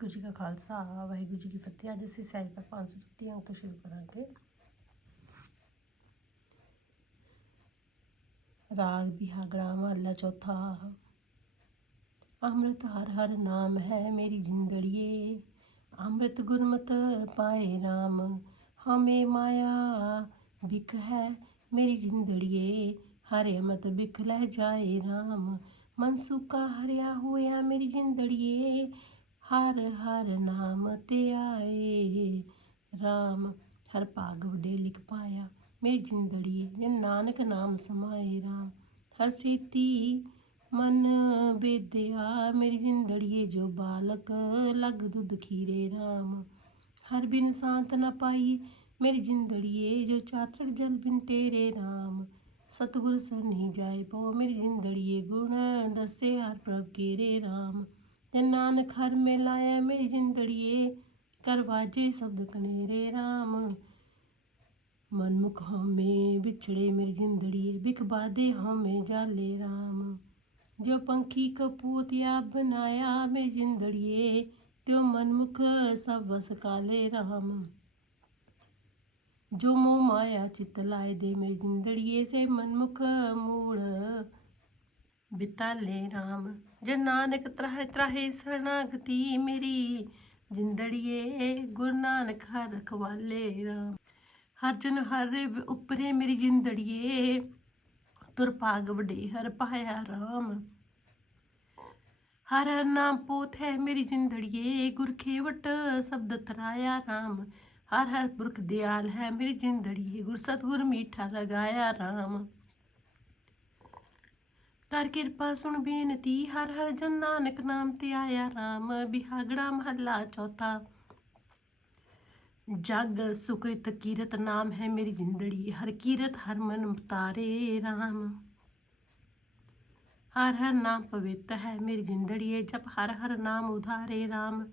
ਵਾਹਿਗੁਰੂ ਜੀ ਕਾ ਖਾਲਸਾ, ਵਾਹਿਗੁਰੂ ਜੀ ਕੀ ਫਤਿਹ। ਅੱਜ ਅਸੀਂ ਸੈਲਫ 533 ਅੰਕ ਤੋਂ ਸ਼ੁਰੂ ਕਰਾਂਗੇ। ਰਾਗ ਬਿਹਾਗੜਾ ਮਹੱਲਾ ਚੌਥਾ। ਅੰਮ੍ਰਿਤ ਹਰ ਹਰ ਨਾਮ ਹੈ ਮੇਰੀ ਜਿੰਦੜੀਏ। ਅੰਮ੍ਰਿਤ ਗੁਰਮਤ ਪਾਏ RAM ਹਮੇ ਮਾਇਆ ਬਿਖ ਹੈ ਮੇਰੀ ਜਿੰਦੜੀਏ। ਹਰੇ ਮਤ ਬਿਖ ਲੈ ਜਾਏ RAM ਮਨ ਸੁਕਾ ਹਰਿਆ ਹੋਇਆ ਮੇਰੀ ਜਿੰਦੜੀਏ ਹਰ ਹਰ ਨਾਮ ਤੇ ਆਏ। RAM ਹਰ ਭਾਗ ਵਡੇ ਲਿਖ ਪਾਇਆ। ਮੇਰੀ ਜਿੰਦੜੀਏ ਜੇ ਨਾਨਕ ਨਾਮ ਸਮਾਏ। RAM ਹਰ ਸੇਤੀ ਮਨ ਬੇਦਿਆ ਮੇਰੀ ਜਿੰਦੜੀਏ ਜੋ ਬਾਲਕ, ਲਗ ਦੁੱਧ ਖੀਰੇ। RAM ਹਰ ਬਿਨ ਸ਼ਾਂਤ ਨ ਪਾਈ। ਮੇਰੀ ਜਿੰਦੜੀਏ ਜੋ ਚਾਤਕ ਜਲ ਬਿਨ ਤੇਰੇ RAM ਸਤਿਗੁਰ ਸਰਨੀ ਜਾਏ ਪੋ। ਮੇਰੀ ਜਿੰਦੜੀਏ ਗੁਣ ਦੱਸੇ ਹਰ ਪ੍ਰਭ ਕੀਰੇ। RAM ਤੇ ਨਾਨਕ ਹਰ ਮੇ ਲਾਇਆ ਮੇਰੀ ਜਿੰਦੜੀਏ ਕਰਵਾਜੇ ਸ਼ਬਦ ਕਨੇਰੇ RAM ਮਨਮੁਖ ਹਮੇ ਵਿਛੜੇ ਮੇਰੀ ਜਿੰਦੜੀਏ ਬਿਖ ਬਾਦੇ ਹਮੇ ਜਾਲੇ RAM ਜੋ ਪੰਖੀ ਕਪੂਤਿਆ ਆਪ ਬਨਾਇਆ ਮੇਰੀ ਜਿੰਦੜੀਏ, ਤਿਉ ਮਨਮੁਖ ਸਭ ਵਸ ਕਾਲੇ RAM ਜੋ ਮੋਹ ਮਾਇਆ ਚਿਤ ਲਾਏ ਦੇ ਮੇਰੀ ਜਿੰਦੜੀਏ, ਸੇ ਮਨਮੁਖ ਮੂੜ ਬਿਤਾਲੇ RAM ਜੇ ਨਾਨਕ ਤਰਾਹੇ ਤਰਾਹੇ ਸਰਣਾਗਤੀ ਮੇਰੀ, ਜਿੰਦੜੀਏ ਗੁਰੂ ਨਾਨਕ ਹਰ ਰਖਵਾਲੇ RAM ਹਰ ਜਨ ਹਰ ਉਪਰੇ ਮੇਰੀ ਜਿੰਦੜੀਏ, ਤੁਰ ਭਾਗ ਵਡੇ ਹਰ ਪਾਇਆ RAM ਹਰ ਹਰ ਨਾਮ ਪੋਥ ਹੈ ਮੇਰੀ ਜਿੰਦੜੀਏ, ਗੁਰ ਖੇਵਟ ਸ਼ਬਦ ਤਰਾਇਆ RAM ਹਰ ਹਰ ਪੁਰਖ ਦਿਆਲ ਹੈ ਮੇਰੀ ਜਿੰਦੜੀਏ, ਗੁਰ ਸਤਗੁਰ ਮੀਠਾ ਲਗਾਇਆ RAM ਕਰ ਕਿਰਪਾ ਸੁਣ ਬੇਨਤੀ ਹਰ ਹਰ ਜਨ ਨਾਨਕ ਨਾਮ ਤੇ ਆਇਆ RAM ਬਿਹਾਗੜਾ ਮਹੱਲਾ ਚੌਥਾ ਜਗ ਸੁਕ੍ਰਿਤ ਕੀਰਤ ਨਾਮ ਹੈ ਮੇਰੀ ਜਿੰਦੜੀ ਹਰ ਕੀਰਤ ਹਰ ਮਨ ਉਤਾਰੇ RAM ਹਰ ਹਰ ਨਾਮ ਪਵਿੱਤ ਹੈ ਮੇਰੀ ਜਿੰਦੜੀਏ ਜਪ ਹਰ ਹਰ ਨਾਮ ਉਧਾਰੇ RAM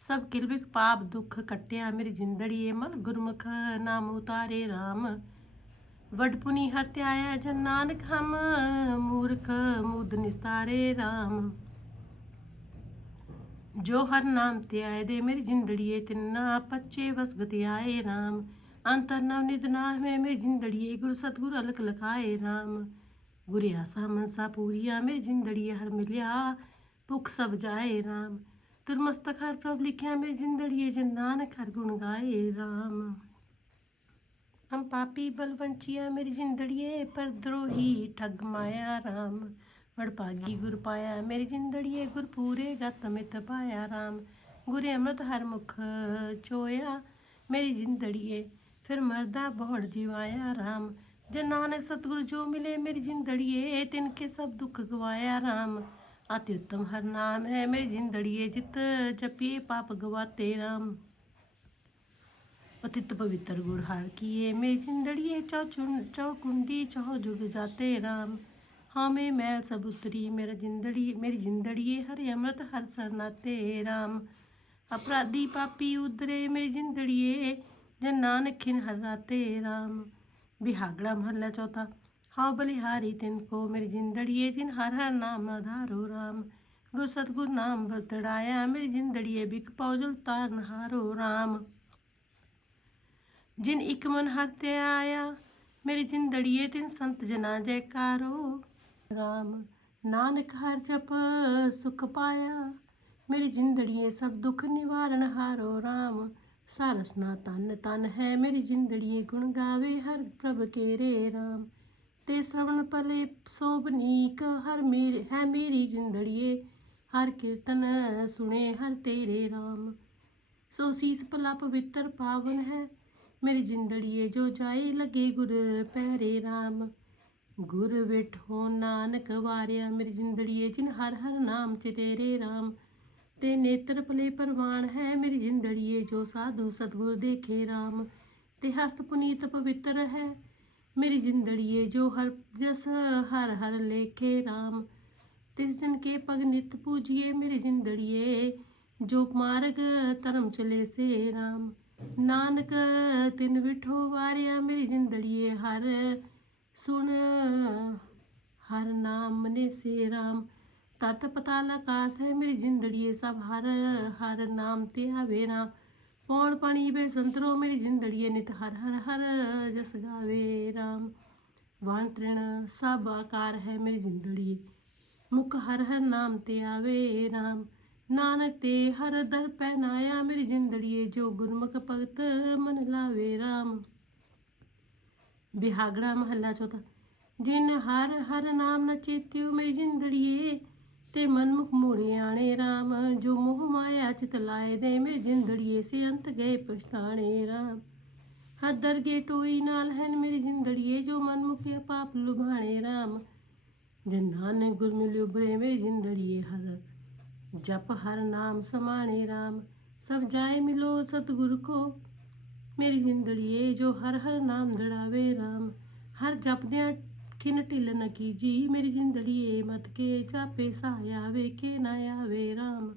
ਸਭ ਕਿਲਵਿਕ ਪਾਪ ਦੁੱਖ ਕਟਿਆ ਮੇਰੀ ਜਿੰਦੜੀਏ ਮਲ ਗੁਰਮੁਖ ਨਾਮ ਉਤਾਰੇ RAM ਵਡ ਵਡਪੁਨੀ ਹਤਿਆਇਆ ਜਨ ਨਾਨਕ ਹਮ, ਮੂਰਖ ਮੂਦ ਨਿਸਤਾਰੇ RAM ਜੋ ਹਰ ਨਾਮ ਤੇ ਆਏ ਦੇ ਮੇਰੀ ਜਿੰਦੜੀਏ, ਤਿੰਨਾ ਪੱਚੇ ਵਸਗਤ ਆਏ RAM ਅੰਤਰ ਨਵ ਨਿਦ ਨਾਮ ਹੈ ਮੇਰੀ ਜਿੰਦੜੀਏ, ਗੁਰ ਸਤਗੁਰ ਅਲਕ ਲਖਾਏ RAM ਗੁਰੇ ਆਸਾ ਮਨਸਾ ਪੂਰੀਆ, ਮੇਰੀ ਜਿੰਦੜੀਏ ਹਰ ਮਿਲਿਆ, ਭੁਖ ਸਭ ਜਾਏ RAM ਤੁਰਮਸਤਕ ਹਰ ਪ੍ਰਭ ਲਿਖਿਆ, ਮੇਰੀ ਜਿੰਦੜੀਏ, ਜਨ ਨਾਨਕ ਹਰ ਗੁਣ ਗਾਏ RAM ਹਮ ਪਾਪੀ ਬਲਵੰਚੀਆ ਮੇਰੀ ਜਿੰਦੜੀਏ, ਪਰ ਦਰੋਹੀ ਠੱਗ ਮਾਇਆ RAM ਵਡ ਭਾਗੀ ਗੁਰ ਪਾਇਆ, ਮੇਰੀ ਜਿੰਦੜੀਏ, ਗੁਰ ਪੂਰੇ ਗਤ ਮਿਤ ਪਾਇਆ ਰਾਮ। ਗੁਰੇ ਅੰਮ੍ਰਿਤ ਹਰ ਮੁਖ ਚੋਇਆ, ਮੇਰੀ ਜਿੰਦੜੀਏ, ਫਿਰ ਮਰਦਾ ਬਹੁੜ ਜਿਵਾਇਆ ਰਾਮ। ਜੇ ਨਾਨਕ ਸਤਿਗੁਰ ਜੋ ਮਿਲੇ, ਮੇਰੀ ਜਿੰਦੜੀਏ, ਤਿਨ ਕੇ ਸਭ ਦੁੱਖ ਗਵਾਇਆ ਰਾਮ। ਅਤਿ ਉੱਤਮ ਹਰ ਨਾਮ ਹੈ, ਮੇਰੀ ਜਿੰਦੜੀਏ, ਜਿਤ ਜਪੀਏ ਪਾਪ ਗਵਾਤੇ ਰਾਮ। ਪਤਿਤ ਪਵਿੱਤਰ ਗੁਰ ਹਰ ਕੀਏ। ਮੇਰੀ ਜਿੰਦੜੀਏ ਚੌ ਚੁਨ ਚੌ ਕੁੰਡੀ ਚੌ ਜੁਗ ਜਾਤੇ RAM ਹਾਮੇ ਮੈਲ ਸਭ ਉਤਰੀ, ਮੇਰਾ ਜਿੰਦੜੀ ਮੇਰੀ ਜਿੰਦੜੀਏ ਹਰਿ ਅੰਮ੍ਰਿਤ ਹਰ ਸਰਨਾਤੇ RAM ਅਪਰਾਧੀ ਪਾਪੀ ਉਦਰੇ, ਮੇਰੀ ਜਿੰਦੜੀਏ, ਜਨ ਨਾਨਕ ਖਿਨ ਹਰ ਰਾਤੇ RAM ਬਿਹਾਗੜਾ ਮਹੱਲਾ ਚੌਥਾ, ਹਾਂ ਬਲਿਹਾਰੀ ਤਿਨ ਕੋ, ਮੇਰੀ ਜਿੰਦੜੀਏ, ਜਿਨ ਹਰ ਹਰ ਨਾਮ ਆਧਾਰੋ RAM ਗੁਰ ਸਤਗੁਰ ਨਾਮ ਬਤੜਾਇਆ ਮੇਰੀ ਜਿੰਦੜੀਏ, ਬਿਕ ਪੌਜਲ ਤਾਰਨ ਹਾਰੋ RAM ਜਿਨ ਇਕ ਮਨ ਹਰ ਤੇ ਆਇਆ, ਮੇਰੀ ਜਿੰਦੜੀਏ ਤਿਨ ਸੰਤ ਜਨਾ ਜੈਕਾਰੋ। RAM ਨਾਨਕ ਹਰ ਜਪ ਸੁਖ ਪਾਇਆ, ਮੇਰੀ ਜਿੰਦੜੀਏ ਸਭ ਦੁੱਖ ਨਿਵਾਰਨ ਹਾਰੋ। RAM ਸਾਰਸਨਾ ਤਨ ਤਨ ਹੈ ਮੇਰੀ ਜਿੰਦੜੀਏ ਗੁਣ ਗਾਵੇ, ਹਰ ਪ੍ਰਭ ਕੇਰੇ RAM ਤੇ ਸ਼ਰਵਣ ਪਲੇ ਸੋਭਨੀਕ ਹਰ ਮੇਰੇ, ਹੈ ਮੇਰੀ ਜਿੰਦੜੀਏ ਹਰ ਕੀਰਤਨ ਸੁਣੇ ਹਰ ਤੇਰੇ RAM ਸੋ ਸੀਸ ਭਲਾ ਪਵਿੱਤਰ ਪਾਵਨ ਹੈ ਮੇਰੀ ਜਿੰਦੜੀਏ ਜੋ ਜਾਏ ਲੱਗੇ ਗੁਰ ਪੈਰੇ RAM ਗੁਰ ਵਿਠੋ ਨਾਨਕ ਵਾਰਿਆ, ਮੇਰੀ ਜਿੰਦੜੀਏ ਜਿਨ ਹਰ ਹਰ ਨਾਮ ਚ ਤੇਰੇ RAM ਤੇ ਨੇਤਰ ਭਲੇ ਪਰਵਾਨ ਹੈ, ਮੇਰੀ ਜਿੰਦੜੀਏ ਜੋ ਸਾਧੂ ਸਤਗੁਰ ਦੇਖੇ RAM ਤੇ ਹਸਤ ਪੁਨੀਤ ਪਵਿੱਤਰ ਹੈ, ਮੇਰੀ ਜਿੰਦੜੀਏ ਜੋ ਹਰ ਜਸ ਹਰ ਹਰ ਲੇਖੇ RAM ਤਿਸ ਜਨ ਕੇ ਪਗ ਨਿਤ ਪੂਜੀਏ, ਮੇਰੀ ਜਿੰਦੜੀਏ ਜੋ ਮਾਰਗ ਧਰਮ ਚਲੇ ਸੇ RAM ਨਾਨਕ, ਤਿਨ ਵਿਠੋ ਵਾਰਿਆ ਮੇਰੀ ਜਿੰਦੜੀਏ ਹਰ। ਸੁਣ, ਹਰ ਨਾਮ ਨੇ ਸੇ ਰਾਮ। ਤਤ ਪਤਾਲ ਆਕਾਸ ਹੈ ਮੇਰੀ ਜਿੰਦੜੀਏ ਸਭ ਹਰ। ਹਰ ਨਾਮ ਤੇ ਆਵੇ ਰਾਮ। ਪੌਣ ਪਾਣੀ ਬੇ ਸੰਤਰੋ ਮੇਰੀ ਜਿੰਦੜੀਏ ਨਿਤ ਹਰ ਹਰ ਹਰ ਜਸ ਗਾਵੇ ਰਾਮ। ਵਣ ਤ੍ਰਿਣ ਸਭ ਆਕਾਰ ਹੈ ਮੇਰੀ ਜਿੰਦੜੀਏ। ਮੁਖ ਹਰ ਹਰ ਨਾਮ ਤੇ ਆਵੇ ਰਾਮ। ਨਾਨਕ ਤੇ ਹਰ ਦਰ ਪਹਿਨਾਇਆ, ਮੇਰੀ ਜਿੰਦੜੀਏ ਜੋ ਗੁਰਮੁਖ ਭਗਤ, ਮਨ ਲਾਵੇ ਰਾਮ। ਬਿਹਾਗੜਾ ਮਹੱਲਾ ਚੌਥਾ। ਜਿਨ ਹਰ ਹਰ ਨਾਮ ਨ ਚੇਤਿਓ, ਮੇਰੀ ਜਿੰਦੜੀਏ, ਤੇ ਮਨਮੁਖ ਮੋੜੇ ਆਣੇ ਰਾਮ। ਜੋ ਮੋਹ ਮਾਇਆ ਚਿਤ ਲਾਏ ਦੇ, ਮੇਰੀ ਜਿੰਦੜੀਏ, ਸੇ ਅੰਤ ਗਏ ਪਛਤਾਣੇ ਰਾਮ। ਹਰ ਦਰਗੇ ਟੋਈ ਨਾਲ ਹੈ ਮੇਰੀ ਜਿੰਦੜੀਏ, ਜੋ ਮਨਮੁਖ ਪਾਪ ਲੁਭਾਣੇ ਰਾਮ। ਜਨ ਨਾਨਕ ਗੁਰ ਮਿਲਿ ਉਬਰੇ ਮੇਰੀ ਜਿੰਦੜੀਏ ਹਰ ਜਪ ਹਰ ਨਾਮ ਸਮਾਣੇ ਰਾਮ, ਸਭ ਜਾਏ ਮਿਲੋ ਸਤਿਗੁਰ ਕੋ। ਮੇਰੀ ਜਿੰਦੜੀਏ ਜੋ ਹਰ ਹਰ ਨਾਮ ਦੜਾਵੇ ਰਾਮ, ਹਰ ਜਪਦਿਆਂ ਖਿਨ ਢਿੱਲ ਨ ਕੀਜੀ। ਮੇਰੀ ਜਿੰਦੜੀਏ ਮਤ ਕੇ ਜਾਪੇ ਸਾਇਆ ਵੇਖੇ ਨਾ ਆਵੇ ਰਾਮ।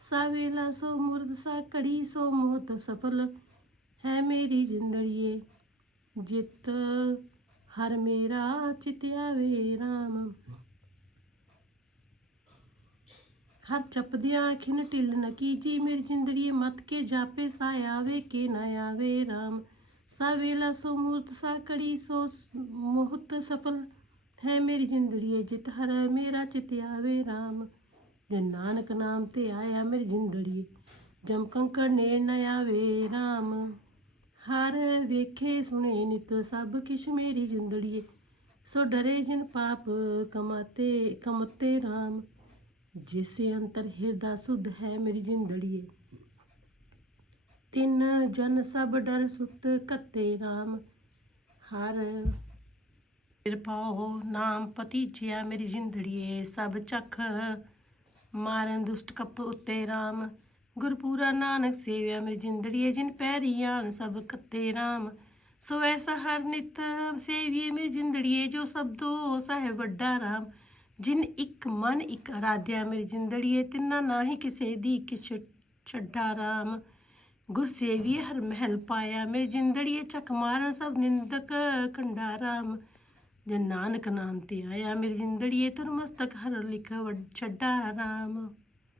ਸਾਵੇਲਾ ਸੋ ਮੁਰਦ, ਸਾ ਕੜੀ ਸੋ ਮੋਹਤ ਸਫਲ ਹੈ ਮੇਰੀ ਜਿੰਦੜੀਏ ਜਿਤ ਹਰ ਮੇਰਾ, ਚਿਤ ਆਵੇ ਰਾਮ। ਹਰ ਚਪਦਿਆਂ ਖਿਨ ਢਿੱਲ ਨ ਕੀਜੀ, ਮੇਰੀ ਜਿੰਦੜੀਏ ਮਤ ਕੇ ਜਾਪੇ ਸਾਇਆ ਵੇਖੇ ਨਾ ਆਵੇ ਰਾਮ। ਸਾਵੇਲਾ ਸੋ ਮੂਰਤ, ਸਾ ਕੜੀ ਸੋ ਸ- ਮੋਹਤ ਸਫਲ ਹੈ ਮੇਰੀ ਜਿੰਦੜੀਏ ਜਿਤ ਹਰ, ਮੇਰਾ ਚਿਤ ਆਵੇ ਰਾਮ। ਜੇ ਨਾਨਕ ਨਾਮ ਤੇ ਆਇਆ ਮੇਰੀ ਜਿੰਦੜੀਏ, ਜਮ ਕੰਕੜ ਨੇ ਨ ਆਵੇ ਰਾਮ। ਹਰ ਵੇਖੇ ਸੁਣੇ ਨਿਤ ਸਭ ਕਿਛ ਮੇਰੀ ਜਿੰਦੜੀਏ, ਸੋ ਡਰੇ ਜਿਨ ਪਾਪ ਕਮਾਤੇ, ਕਮਤੇ ਰਾਮ। ਜਿਸੇ ਅੰਤਰ ਹਿਰਦਾ ਸੁਧ ਹੈ ਮੇਰੀ ਜਿੰਦੜੀਏ, ਤਿੰਨ ਜਨ ਸਭ ਡਰ ਸੁਤ ਕੱਤੇ ਰਾਮ। ਹਰ ਕਿਰਪਾਓ ਨਾਮ ਪਤੀਜਿਆ ਮੇਰੀ ਜਿੰਦੜੀਏ, ਸਭ ਚਖ ਮਾਰਨ ਦੁਸ਼ਟ ਕੱਪ ਉਤੇ ਰਾਮ। ਗੁਰਪੂਰਾ ਨਾਨਕ ਸੇਵਿਆ ਮੇਰੀ ਜਿੰਦੜੀਏ, ਜਿਨ ਪੈਰੀ ਆਣ ਸਭ ਕੱਤੇ ਰਾਮ। ਸੋ ਐਸਾ ਹਰ ਨਿਤ ਸੇਵੀਏ ਮੇਰੀ ਜਿੰਦੜੀਏ, ਜੋ ਸਬਦੋ ਸਹਿ ਵੱਡਾ ਰਾਮ। ਜਿਨ ਇੱਕ ਮਨ, ਇੱਕ ਅਰਾਧਿਆ ਮੇਰੀ ਜਿੰਦੜੀਏ ਤਿੰਨਾ ਨਾਹੀ ਕਿਸੇ ਦੀ ਕਿਛ ਛੱਡਾ ਰਾਮ। ਗੁਰਸੇਵੀਏ ਹਰ ਮਹਿਲ ਪਾਇਆ, ਮੇਰੀ ਜਿੰਦੜੀਏ ਚੱਕ ਮਾਰਨ ਸਭ ਨਿੰਦਕ ਕੰਡਾ ਰਾਮ। ਜਨ ਨਾਨਕ ਨਾਮ ਤੇ ਆਇਆ, ਮੇਰੀ ਜਿੰਦੜੀਏ ਤੁਰ ਮਸਤਕ ਹਰ ਲਿਖ ਵੱਡ ਛੱਡਾ ਰਾਮ।